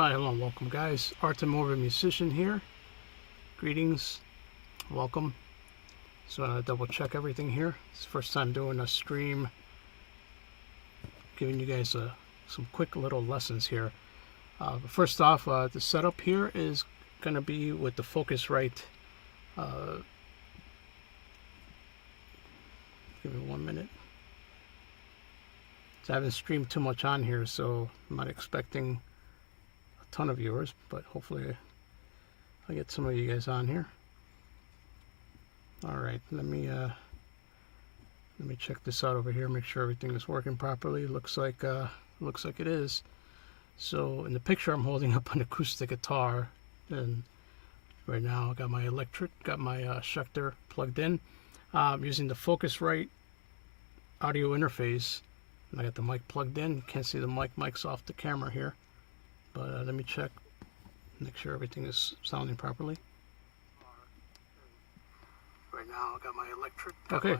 Hi, hello, and welcome guys. Art and Morbid Musician here. Greetings, welcome. So I double check everything here. It's the first time doing a stream, giving you guys some quick little lessons here. But first off, the setup here is going to be with the Focusrite. Give me 1 minute. So I haven't streamed too much on here, so I'm not expecting a ton of viewers, but hopefully I'll get some of you guys on here. All right, let me check this out over here, make sure everything is working properly. Looks like it is. So in the picture, I'm holding up an acoustic guitar, and right now I got my Schecter plugged in. I'm using the Focusrite audio interface, and I got the mic plugged in. You can't see the mic's off the camera here, but let me check, make sure everything is sounding properly. Right now I got my electric. Okay,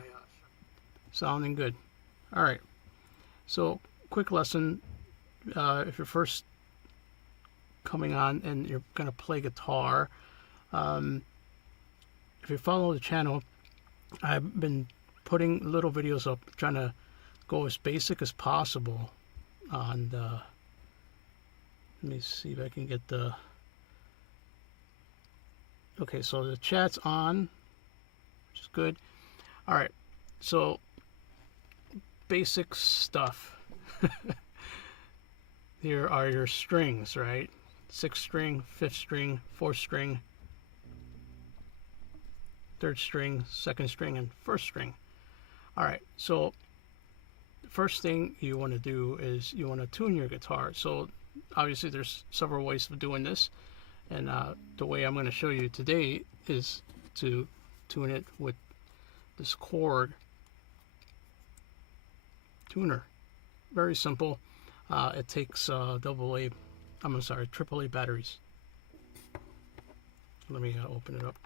sounding good. All right, so quick lesson. If you're first coming on and you're gonna play guitar, if you follow the channel, I've been putting little videos up trying to go as basic as possible on the, let me see if I can get the, okay, so the chat's on, which is good. All right, so basic stuff. Here are your strings, right? 6th string, 5th string, 4th string, 3rd string, 2nd string, and 1st string. All right, so the first thing you want to do is you want to tune your guitar. So obviously there's several ways of doing this, and the way I'm going to show you today is to tune it with this Korg tuner. Very simple. It takes AAA batteries. Let me open it up.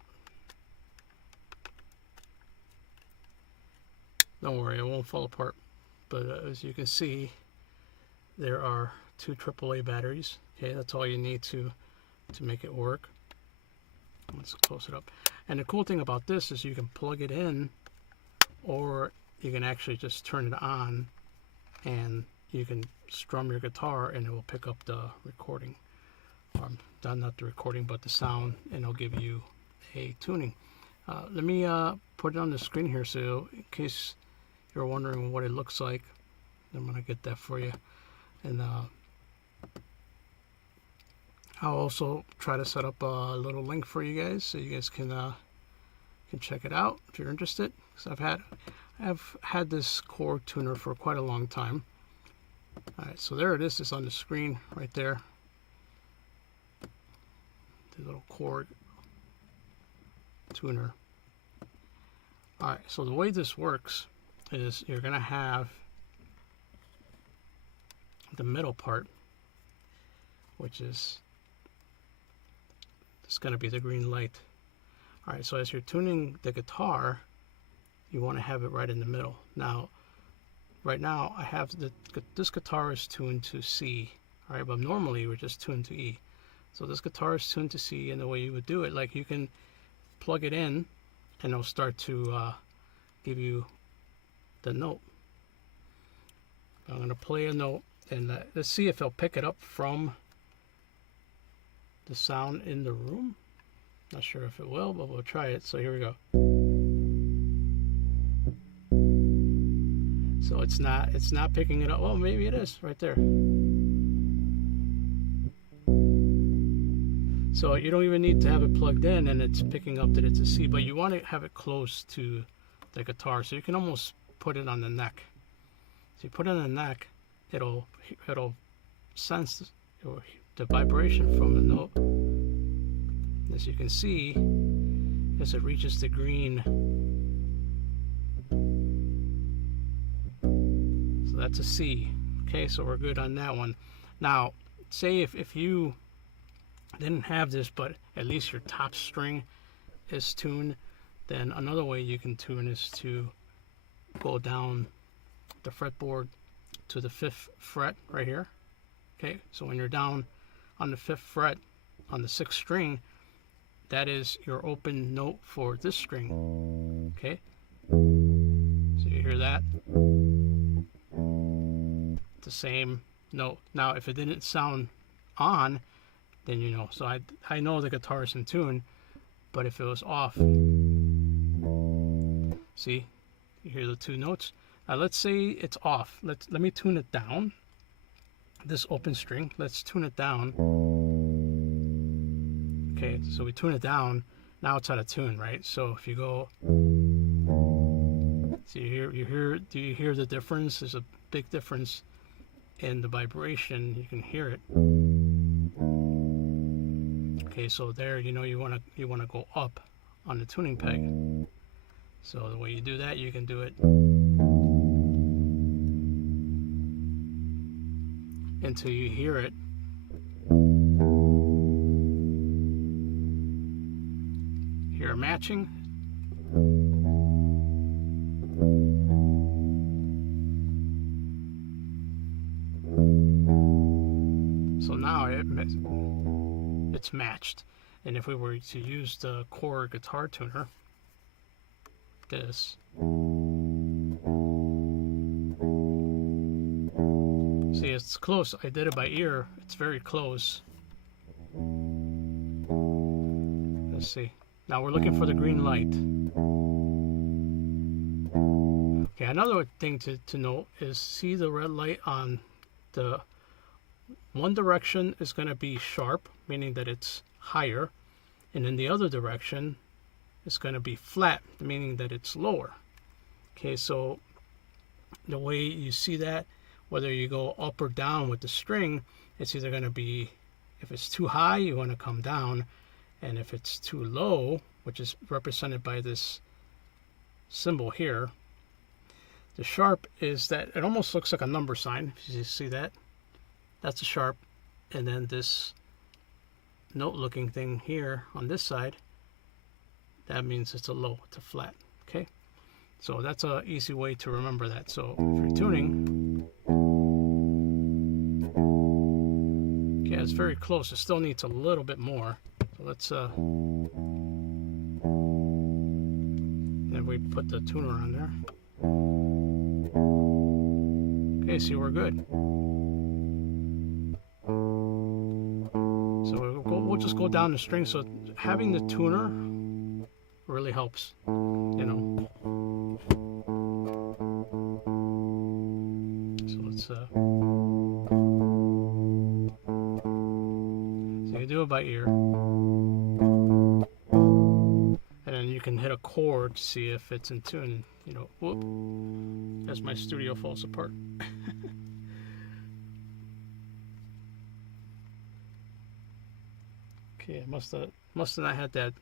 Don't worry, it won't fall apart. But as you can see, there are 2 AAA batteries. Okay, that's all you need to make it work. Let's close it up. And the cool thing about this is you can plug it in, or you can actually just turn it on, and you can strum your guitar, and it will pick up the recording. Not the recording, but the sound, and it'll give you a tuning. Let me put it on the screen here, so in case you're wondering what it looks like, I'm going to get that for you. And I'll also try to set up a little link for you guys, so you guys can check it out if you're interested. Because I've had this Korg tuner for quite a long time. All right, so there it is. It's on the screen right there. The little Korg tuner. All right, so the way this works is you're gonna have the middle part, which is gonna be the green light. All right, so as you're tuning the guitar, you want to have it right in the middle. Now, right now I have this guitar is tuned to C. All right, but normally we're just tuned to E. So this guitar is tuned to C, and the way you would do it, like, you can plug it in, and it'll start to give you the note. I'm going to play a note, and let's see if it'll pick it up from the sound in the room. Not sure if it will, but we'll try it. So here we go. So it's not picking it up. Well, maybe it is right there. So you don't even need to have it plugged in, and it's picking up that it's a C, but you want to have it close to the guitar, so you can almost put it on the neck. So you put it on the neck, it'll sense the vibration from the note. As you can see, as it reaches the green, so that's a C. Okay, so we're good on that one. Now, say if you didn't have this, but at least your top string is tuned, then another way you can tune is to go down the fretboard to the 5th fret right here. Okay, so when you're down on the 5th fret on the 6th string, that is your open note for this string. Okay, so you hear that, the same note. Now if it didn't sound on, then you know. So I know the guitar is in tune, but if it was off, see, you hear the 2 notes. Now let's say it's off. Let me tune it down. This open string, let's tune it down. Okay, so we tune it down. Now it's out of tune, right? So if you go, so do you hear the difference? There's a big difference in the vibration. You can hear it. Okay, so there, you know, you wanna go up on the tuning peg. So the way you do that, you can do it until you hear it. Hear matching. So now it's matched. And if we were to use the Korg guitar tuner, this, see, it's close. I did it by ear. It's very close. Let's see. Now we're looking for the green light. Okay, another thing to note is, see the red light on the one direction is going to be sharp, meaning that it's higher, and in the other direction it's going to be flat, meaning that it's lower. Okay, so the way you see that, whether you go up or down with the string, it's either going to be, if it's too high, you want to come down, and if it's too low, which is represented by this symbol here, the sharp is that it almost looks like a number sign. If you see that, that's a sharp, and then this note looking thing here on this side, that means it's a low, it's a flat. Okay, so that's a easy way to remember that. So if you're tuning, okay, it's very close. It still needs a little bit more. So let's then we put the tuner on there. Okay, see, we're good. So we'll just go down the string. So having the tuner really helps, you know. So let's so you do it by ear, and then you can hit a chord to see if it's in tune. You know, whoop, as my studio falls apart. Okay, I must have not had that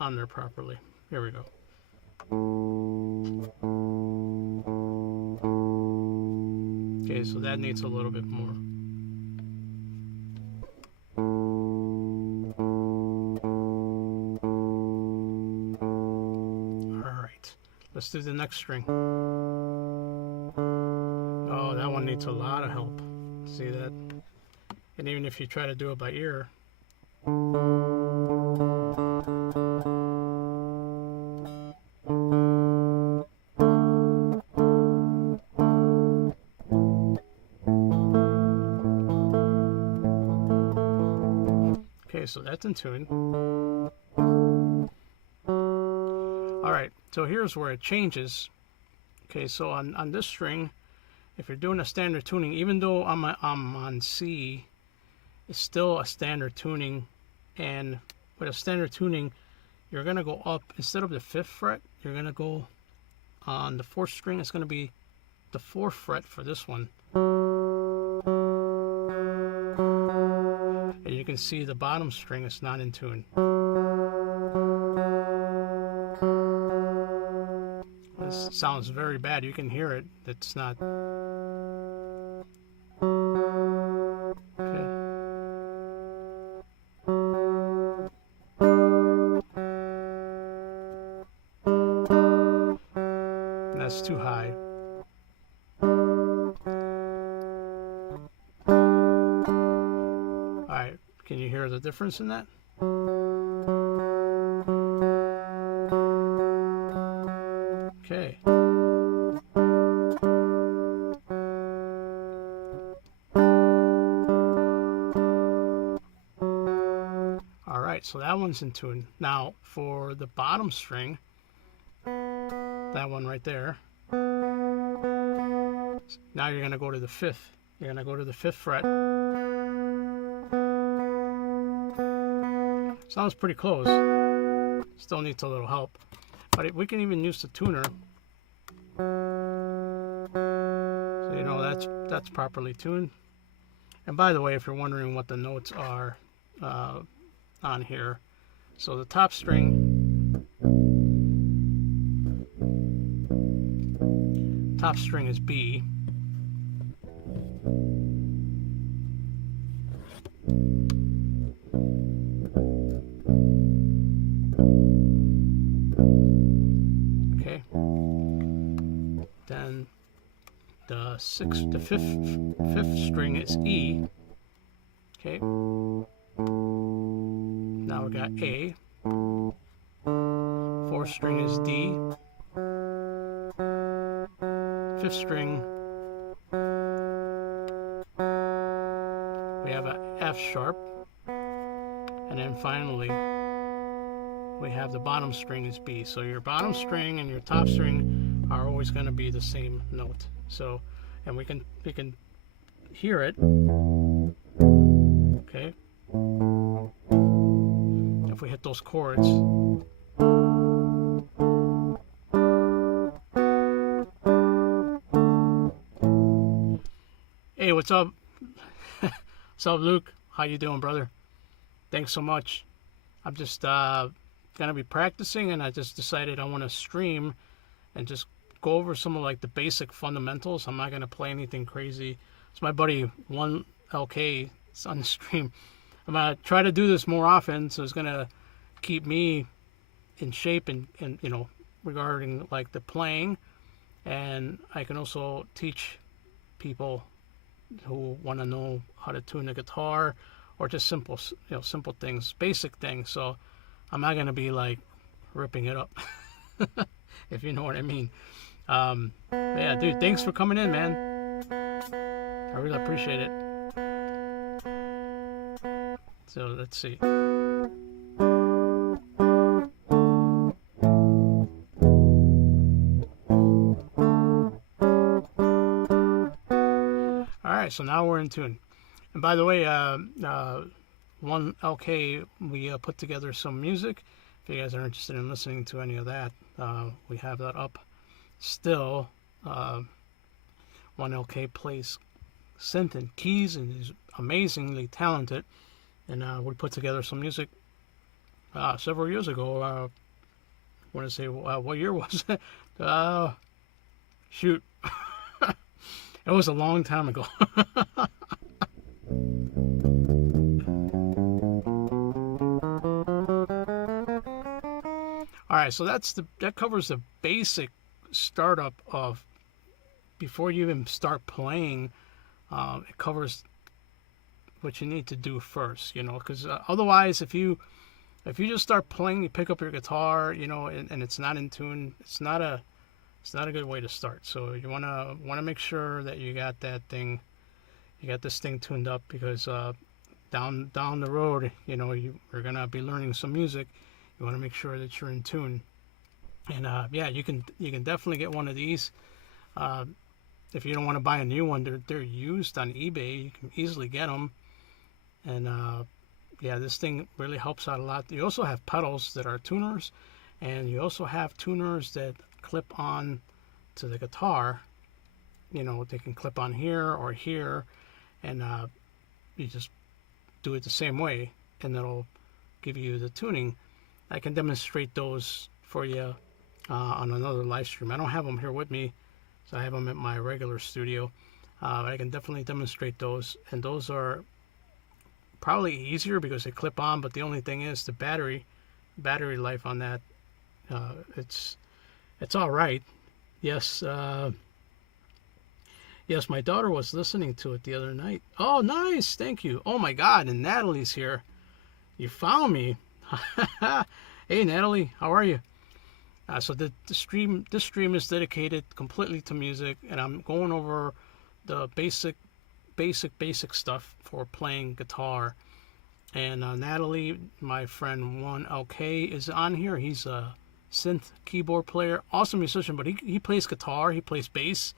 on there properly. Here we go. Okay, so that needs a little bit more. Alright, let's do the next string. Oh, that one needs a lot of help. See that? And even if you try to do it by ear, okay, so that's in tune. Alright, so here's where it changes. Okay, so on this string, if you're doing a standard tuning, even though I'm on C, it's still a standard tuning. And with a standard tuning, you're going to go up, instead of the 5th fret, you're going to go on the 4th string. It's going to be the 4th fret for this one. And you can see the bottom string is not in tune. This sounds very bad. You can hear it. It's not. Okay. That's too high. Alright, Can you hear the difference in that? Okay. All right, so that one's in tune. Now for the bottom string, that one right there, now you're going to go to the 5th. You're going to go to the 5th fret. Sounds pretty close. Still needs a little help. But we can even use the tuner. So you know that's properly tuned. And by the way, if you're wondering what the notes are on here, so the top string, is B. Okay. Then the fifth string is E. Okay. Now we got A. 4th string is D. 5th string, we have a F sharp, and then finally we have the bottom string is B. So your bottom string and your top string are always going to be the same note. So, and we can hear it. Okay. If we hit those chords. Hey, what's up? What's up, Luke? How you doing, brother? Thanks so much. I'm just gonna be practicing, and I just decided I want to stream and just go over some of like the basic fundamentals. I'm not gonna play anything crazy. It's my buddy 1LK on the stream. I'm gonna try to do this more often, so it's gonna keep me in shape and you know, regarding like the playing, and I can also teach people who want to know how to tune the guitar, or just simple things, basic things. So I'm not gonna be like ripping it up, if you know what I mean. Yeah, dude, thanks for coming in, man. I really appreciate it. So let's see. Alright, so now we're in tune. And by the way, 1LK, we put together some music. If you guys are interested in listening to any of that, we have that up still. 1LK plays synth and keys and is amazingly talented. And we put together some music several years ago. I want to say, what year was it? Shoot. It was a long time ago. Alright, so that covers the basic startup of, before you even start playing, it covers what you need to do first, you know, because otherwise if you just start playing, you pick up your guitar, you know, and it's not in tune, it's not a good way to start. So you want to make sure that you got this thing tuned up, because down the road, you know, you're gonna be learning some music. You want to make sure that you're in tune. And yeah, you can definitely get one of these. If you don't want to buy a new one, they're used on eBay. You can easily get them. And yeah, this thing really helps out a lot. You also have pedals that are tuners, and you also have tuners that clip on to the guitar. You know, they can clip on here or here, and you just do it the same way, and it'll give you the tuning. I can demonstrate those for you on another live stream. I don't have them here with me, so I have them at my regular studio. I can definitely demonstrate those, and those are probably easier because they clip on, but the only thing is the battery life on that, it's all right. Yes, Yes, my daughter was listening to it the other night. Oh, nice. Thank you. Oh my God. And Natalie's here. You found me. Hey, Natalie. How are you? So this stream is dedicated completely to music, and I'm going over the basic stuff for playing guitar. And Natalie, my friend 1LK, is on here. He's a synth keyboard player, awesome musician, but he plays guitar, he plays bass.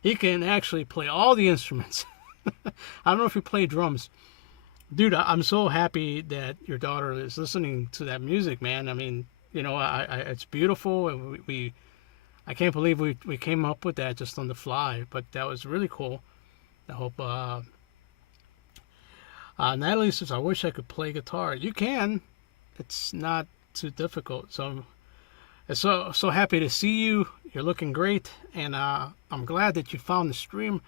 He can actually play all the instruments. I don't know if you play drums. Dude, I'm so happy that your daughter is listening to that music, man. I mean, you know, it's beautiful, and I can't believe we came up with that just on the fly, but that was really cool. I hope Natalie says, I wish I could play guitar. You can. It's not too difficult. So I'm so happy to see you. You're looking great, and I'm glad that you found the stream.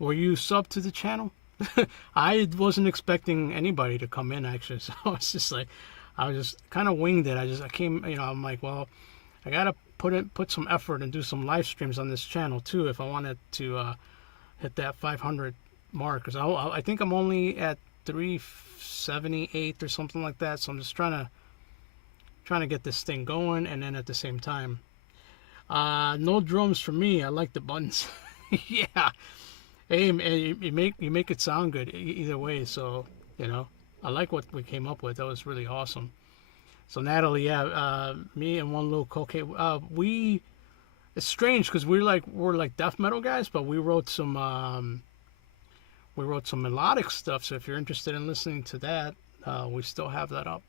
Were you subbed to the channel? I wasn't expecting anybody to come in, actually, so it's just like I was just kind of winged it. I came, you know, I'm like, well, I gotta put some effort and do some live streams on this channel too if I wanted to hit that 500 mark, because I think I'm only at 378 or something like that. So I'm just trying to get this thing going, and then at the same time, no drums for me. I like the buttons. Yeah. Hey, you make it sound good either way. So, you know, I like what we came up with. That was really awesome. So Natalie, yeah, me and one little cocaine. It's strange because we're like death metal guys, but we wrote some melodic stuff. So if you're interested in listening to that, we still have that up.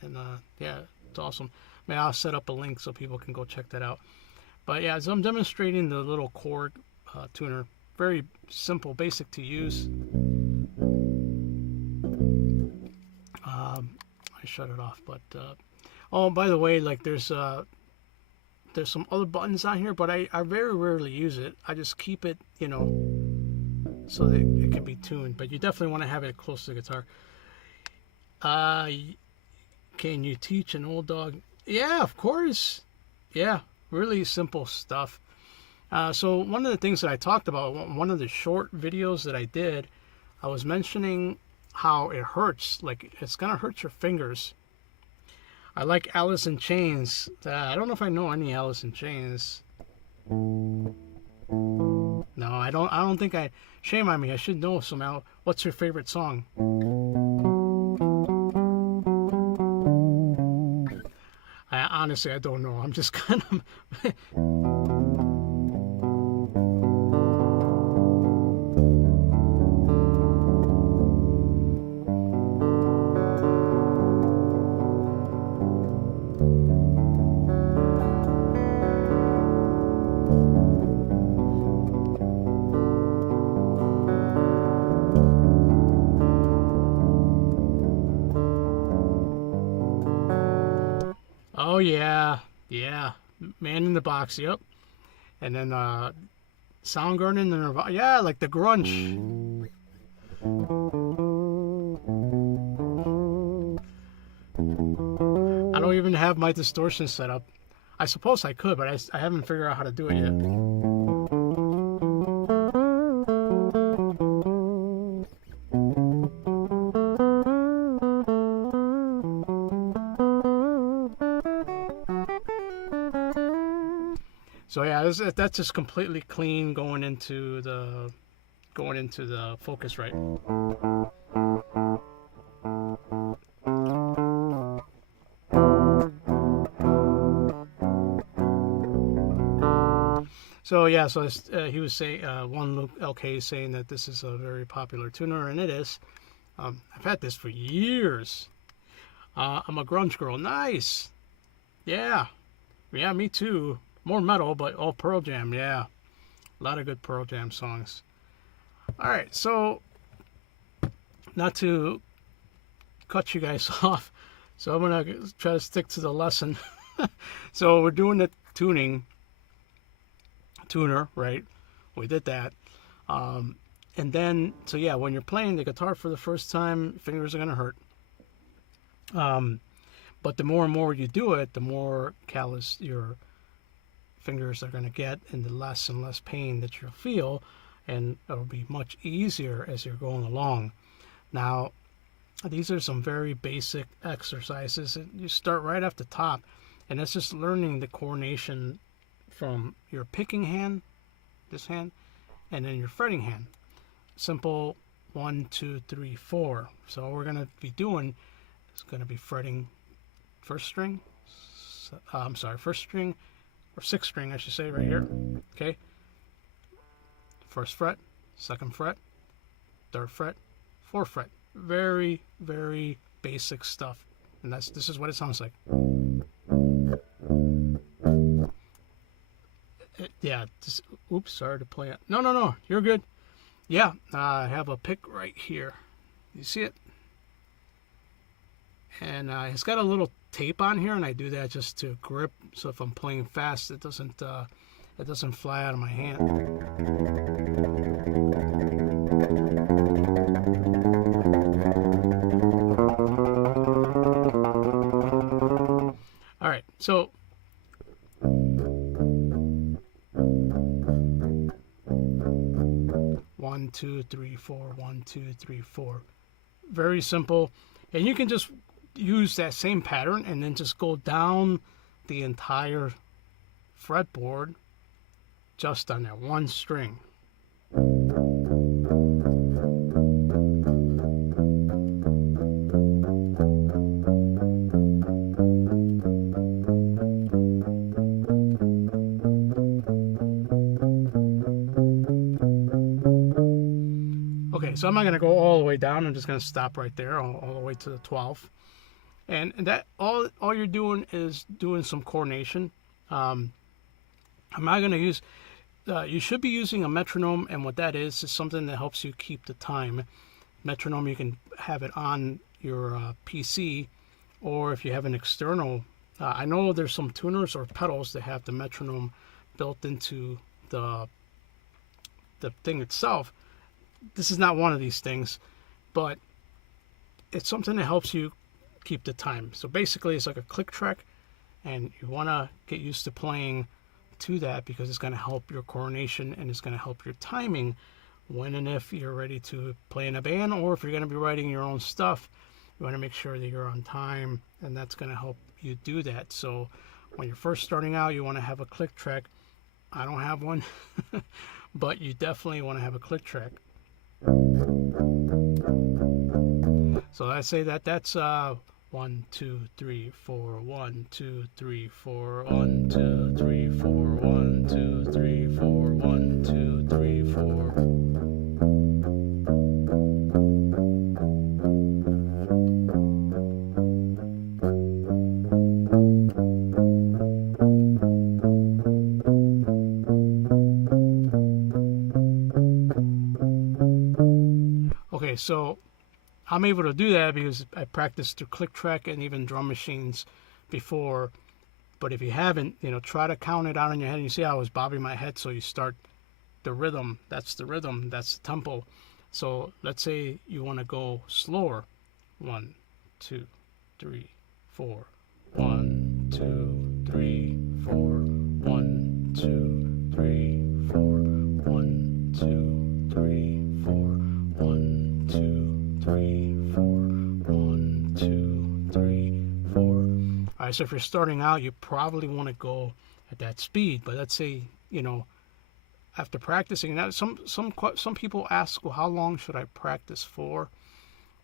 And yeah, it's awesome. Maybe I'll set up a link so people can go check that out. But yeah, so I'm demonstrating the little chord tuner. Very simple, basic to use. I shut it off, but oh, by the way, like there's some other buttons on here, but I very rarely use it. I just keep it, you know, so that it can be tuned. But you definitely want to have it close to the guitar. Can you teach an old dog? Yeah, of course. Yeah, really simple stuff. So one of the things that I talked about, one of the short videos that I did, I was mentioning how it hurts. Like, it's going to hurt your fingers. I like Alice in Chains. I don't know if I know any Alice in Chains. No, I don't think I... Shame on me. I should know some. What's your favorite song? Honestly, I don't know. I'm just kind of... Oh yeah, yeah. Man in the Box, yep. And then Soundgarden and Nirvana, yeah, like the grunge. I don't even have my distortion set up. I suppose I could, but I haven't figured out how to do it yet. So yeah, that's just completely clean going into the Focusrite. So yeah, so he was saying, one Luke LK is saying that this is a very popular tuner, and it is. I've had this for years. I'm a grunge girl. Nice. Yeah, yeah, me too. More metal, but all Pearl Jam. Yeah, a lot of good Pearl Jam songs. All right, so not to cut you guys off, so I'm gonna try to stick to the lesson. So we're doing the tuner, right? We did that, and then so yeah, when you're playing the guitar for the first time, fingers are gonna hurt. But the more and more you do it, the more callous your fingers are going to get, and the less and less pain that you'll feel. and it'll be much easier as you're going along. Now, these are some very basic exercises, and you start right off the top, and it's just learning the coordination from your picking hand, this hand, and then your fretting hand. Simple 1, 2, 3, 4. So all we're going to be doing is going to be fretting first string, first string, or sixth string, I should say, right here. Okay. First fret, second fret, third fret, fourth fret. Very, very basic stuff. And this is what it sounds like. Yeah. Oops, sorry to play it. No, you're good. Yeah, I have a pick right here. You see it? And it's got a little tape on here, and I do that just to grip, so if I'm playing fast, it doesn't fly out of my hand. All right, so one, two, three, four, 1, 2, 3, 4. Very simple, and you can just use that same pattern and then just go down the entire fretboard just on that one string. Okay, so I'm not going to go all the way down. I'm just going to stop right there, all the way to the 12th. And that all you're doing is doing some coordination. I'm not going to use, you should be using a metronome, and what that is something that helps you keep the time. Metronome, you can have it on your PC, or if you have an external, I know there's some tuners or pedals that have the metronome built into the thing itself. This is not one of these things, but it's something that helps you keep the time. So basically it's like a click track, and you want to get used to playing to that because it's going to help your coordination and it's going to help your timing when and if you're ready to play in a band, or if you're going to be writing your own stuff. You want to make sure that you're on time, and that's going to help you do that. So when you're first starting out, you want to have a click track. I don't have one, but you definitely want to have a click track. So I say that's 1, 2, 3, 4, 1, 2, 3, 4, 1, 2, 3, 4, 1, 2, 3, 4, 1, 2, 3, 4. Okay, so I'm able to do that because I practiced through click track and even drum machines before. But if you haven't, try to count it out in your head. And you see how I was bobbing my head, so you start the rhythm. That's the rhythm. That's the tempo. So let's say you want to go slower. 1, 2, 3, 4. 1, 2, 3, 4. 1, 2, 3, 4. 1, 2, 3, 4. 1, 2, 3, 4. 1, 2, 3, 4. All right, so if you're starting out, you probably want to go at that speed. But let's say, after practicing, now some people ask, well, how long should I practice for?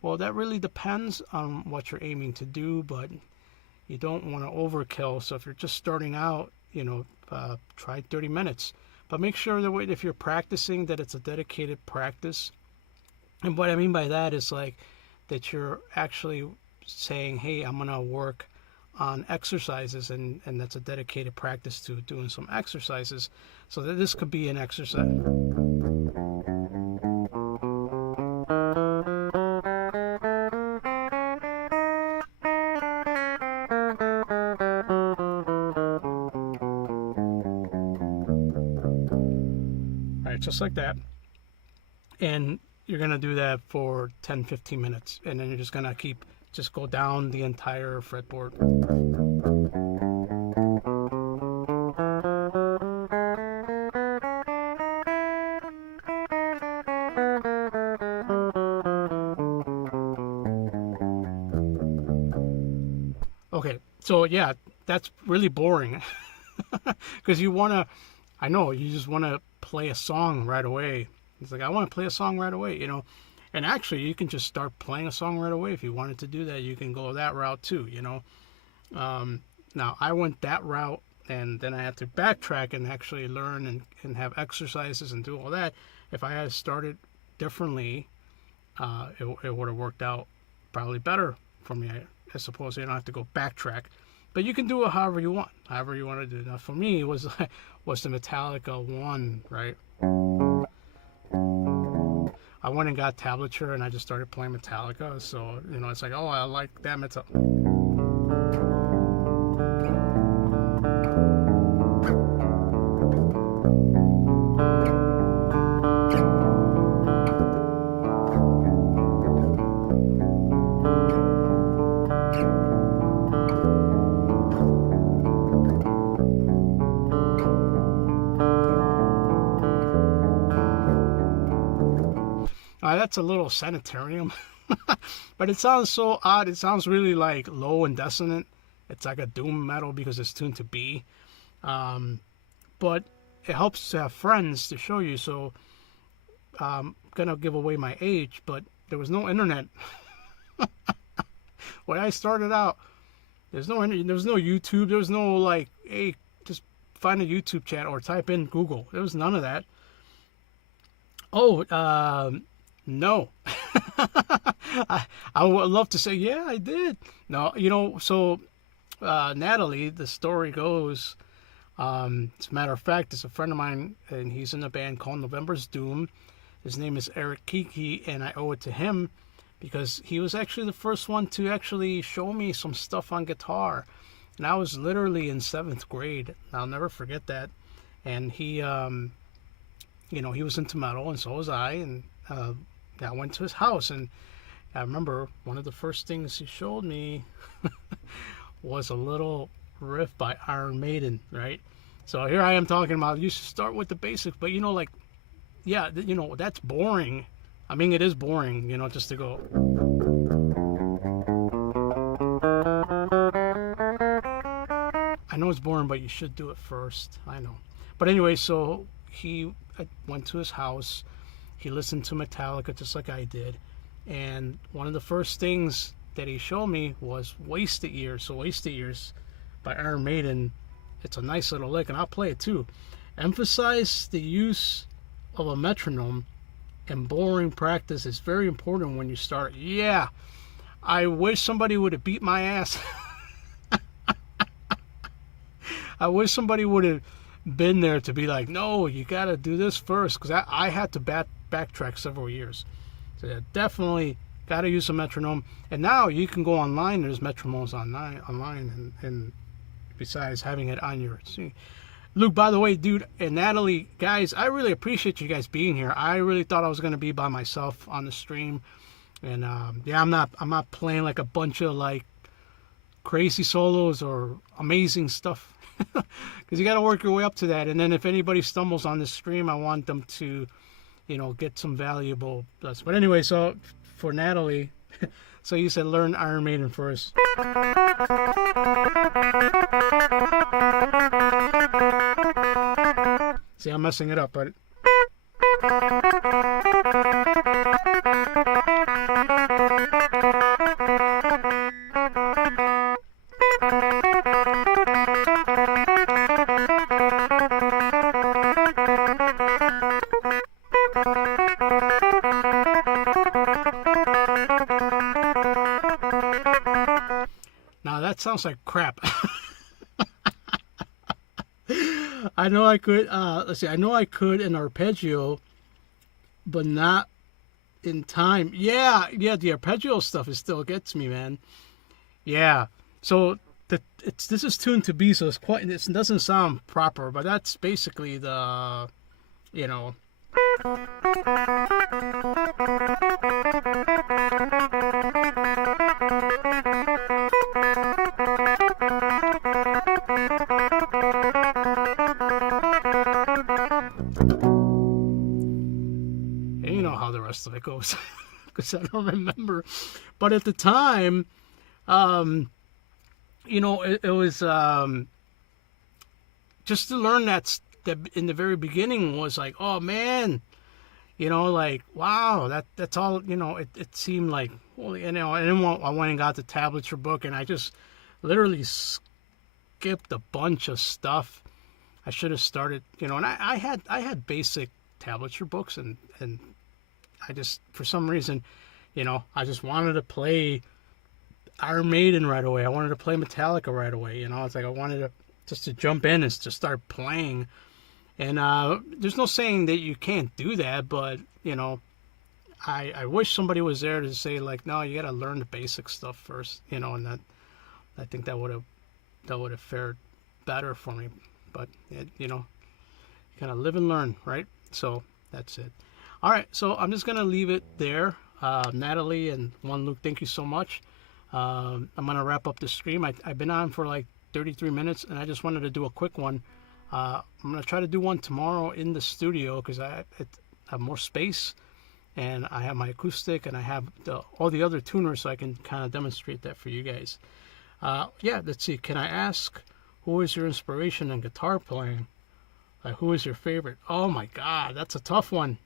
Well, that really depends on what you're aiming to do, but you don't want to overkill. So if you're just starting out, try 30 minutes. But make sure that if you're practicing, that it's a dedicated practice. And what I mean by that is like that you're actually saying, hey, I'm going to work on exercises, and that's a dedicated practice to doing some exercises. So that this could be an exercise. All right, just like that. And you're going to do that for 10-15 minutes, and then you're just going to just go down the entire fretboard. So yeah, that's really boring because you want to. I know you just want to play a song right away. It's like I want to play a song right away, you know. And actually, you can just start playing a song right away if you wanted to do that. You can go that route too, you know. Now I went that route, and then I had to backtrack and actually learn and have exercises and do all that. If I had started differently, it would have worked out probably better for me. I suppose you don't have to go backtrack, but you can do it however you want, to do it. Now for me, it was was the Metallica one, right? I went and got tablature and I just started playing Metallica. So you know, it's like, oh, I like that Metallica. That's a little sanitarium, but it sounds so odd. It sounds really like low and dissonant. It's like a doom metal because it's tuned to B. But it helps to have friends to show you. So I'm gonna give away my age, but there was no internet when I started out. There's no YouTube. There was no like, hey, just find a YouTube channel or type in Google. There was none of that. Oh, no. I would love to say, yeah, I did. No, you know, so Natalie, the story goes, as a matter of fact, it's a friend of mine, and he's in a band called November's Doom. His name is Eric Kiki, and I owe it to him because he was actually the first one to actually show me some stuff on guitar. And I was literally in 7th grade. I'll never forget that. And he, you know, he was into metal, and so was I, and I went to his house, and I remember one of the first things he showed me was a little riff by Iron Maiden, right? So here I am talking about you should start with the basics, but you know, like, yeah, you know, that's boring. I mean, it is boring, you know, just to go. I know it's boring, but you should do it first. I know. But anyway, so I went to his house. He listened to Metallica just like I did. And one of the first things that he showed me was Wasted Years. So Wasted Years by Iron Maiden, it's a nice little lick, and I'll play it too. Emphasize the use of a metronome and boring practice is very important when you start. Yeah, I wish somebody would have beat my ass. I wish somebody would have been there to be like, no, you got to do this first, because I had to backtrack several years. So yeah, definitely got to use a metronome. And now you can go online. There's metronomes online, and besides having it on your see. Luke, by the way, dude, and Natalie, guys, I really appreciate you guys being here. I really thought I was going to be by myself on the stream. And yeah, I'm not playing like a bunch of like crazy solos or amazing stuff. Because you got to work your way up to that. And then if anybody stumbles on this stream, I want them to, you know, get some valuable bless. But anyway, so for Natalie, so you said learn Iron Maiden first. See, I'm messing it up, but now that sounds like crap. I know I could, let's see, I know I could an arpeggio, but not in time. Yeah, the arpeggio stuff still gets me, man. Yeah, so this is tuned to B, so it doesn't sound proper, but that's basically the, you know. And you know how the rest of it goes, because I don't remember. But at the time, you know, it was just to learn that in the very beginning was like, oh man, you know, like wow, that's all. You know, it seemed like, well, you know, and then I went and got the tablature book, and I just literally skipped a bunch of stuff. I should have started, you know, and I had basic tablature books, and I just, for some reason, you know, I just wanted to play Iron Maiden right away. I wanted to play Metallica right away. You know, it's like I wanted to just to jump in and to start playing. And there's no saying that you can't do that, but you know, I wish somebody was there to say like, no, you got to learn the basic stuff first. You know, and that I think that would have fared better for me. But you know, you gotta live and learn, right? So that's it. All right, so I'm just gonna leave it there. Natalie and Juan Luke, thank you so much. I'm gonna wrap up the stream. I've been on for like 33 minutes, and I just wanted to do a quick one. I'm gonna try to do one tomorrow in the studio because I have more space, and I have my acoustic, and I have all the other tuners, so I can kind of demonstrate that for you guys. Yeah, let's see. Can I ask, who is your inspiration in guitar playing? Who is your favorite? Oh my God, that's a tough one.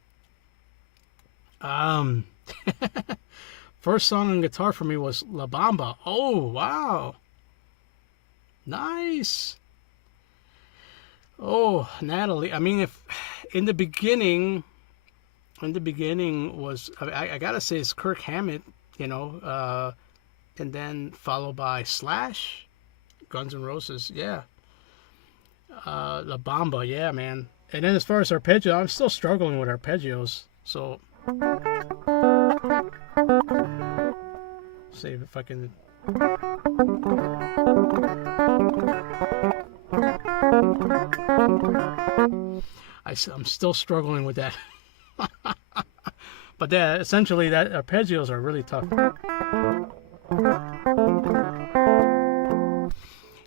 First song on guitar for me was La Bamba. Oh, wow. Nice. Oh, Natalie. I mean, if in the beginning was, I gotta say it's Kirk Hammett, you know, and then followed by Slash, Guns N' Roses, yeah. La Bamba, yeah, man. And then as far as arpeggio, I'm still struggling with arpeggios. So, see if I can. I'm still struggling with that. But essentially, that arpeggios are really tough.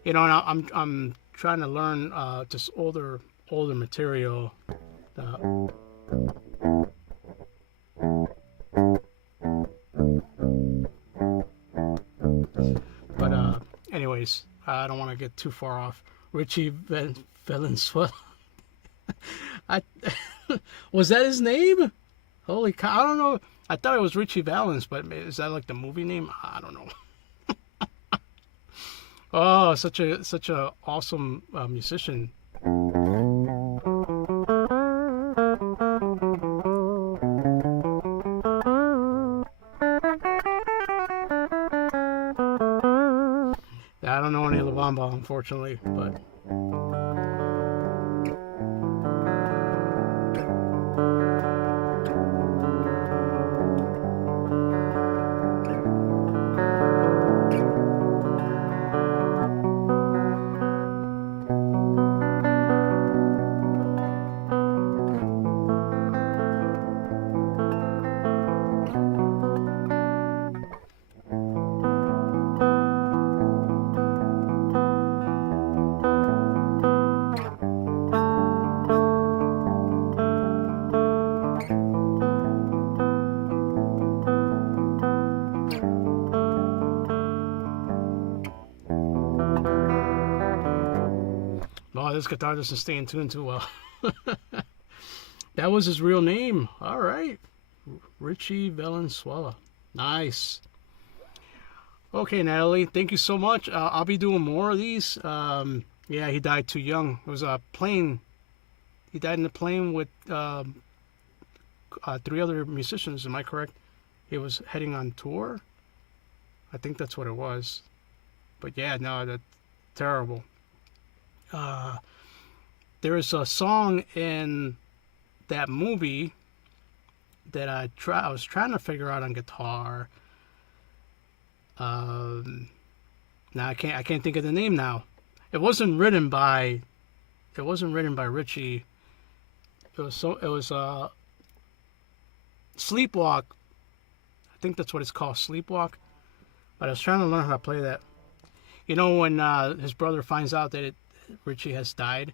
You know, and I'm trying to learn just older material. But anyways, I don't want to get too far off. Richie Valenzuela. Was that his name? Holy cow! I don't know. I thought it was Richie Valens, but is that like the movie name? I don't know. Oh, such a awesome musician. I don't know any La Bamba, unfortunately, but. Oh, this guitar doesn't stay in tune too well. That was his real name. All right. Richie Valenzuela. Nice. Okay, Natalie, thank you so much. I'll be doing more of these. Yeah, he died too young. It was a plane. He died in a plane with 3 other musicians. Am I correct? He was heading on tour. I think that's what it was. But yeah, no, that's terrible. There is a song in that movie that I was trying to figure out on guitar. Now I can't think of the name now. It wasn't written by Richie. It was Sleepwalk. I think that's what it's called, Sleepwalk. But I was trying to learn how to play that. You know, when his brother finds out that Richie has died,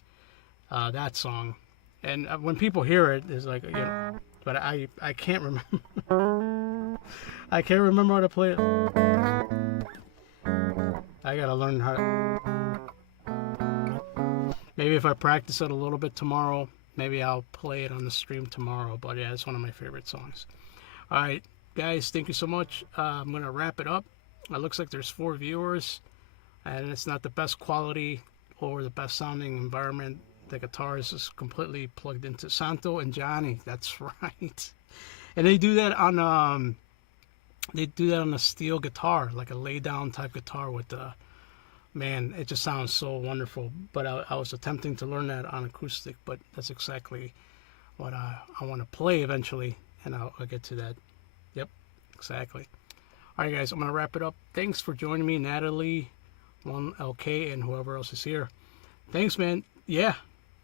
that song, and when people hear it, it's like, you know, but I can't remember. I can't remember how to play it. I gotta learn how to... Maybe if I practice it a little bit tomorrow, maybe I'll play it on the stream tomorrow. But yeah, it's one of my favorite songs. Alright, guys, thank you so much. I'm gonna wrap it up. It looks like there's 4 viewers, and it's not the best quality or the best sounding environment. The guitar is just completely plugged into Santo and Johnny. That's right. And they do that on a steel guitar, like a lay down type guitar with the... Man, it just sounds so wonderful. But I was attempting to learn that on acoustic, but that's exactly what I want to play eventually, and I'll get to that. Yep, exactly. All right, guys, I'm gonna wrap it up. Thanks for joining me, Natalie, 1LK, and whoever else is here. Thanks, man. Yeah,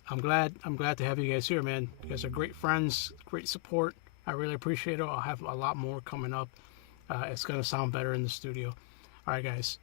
I'm glad to have you guys here, man. You guys are great friends, great support. I really appreciate it. I'll have a lot more coming up. It's gonna sound better in the studio. All right, guys.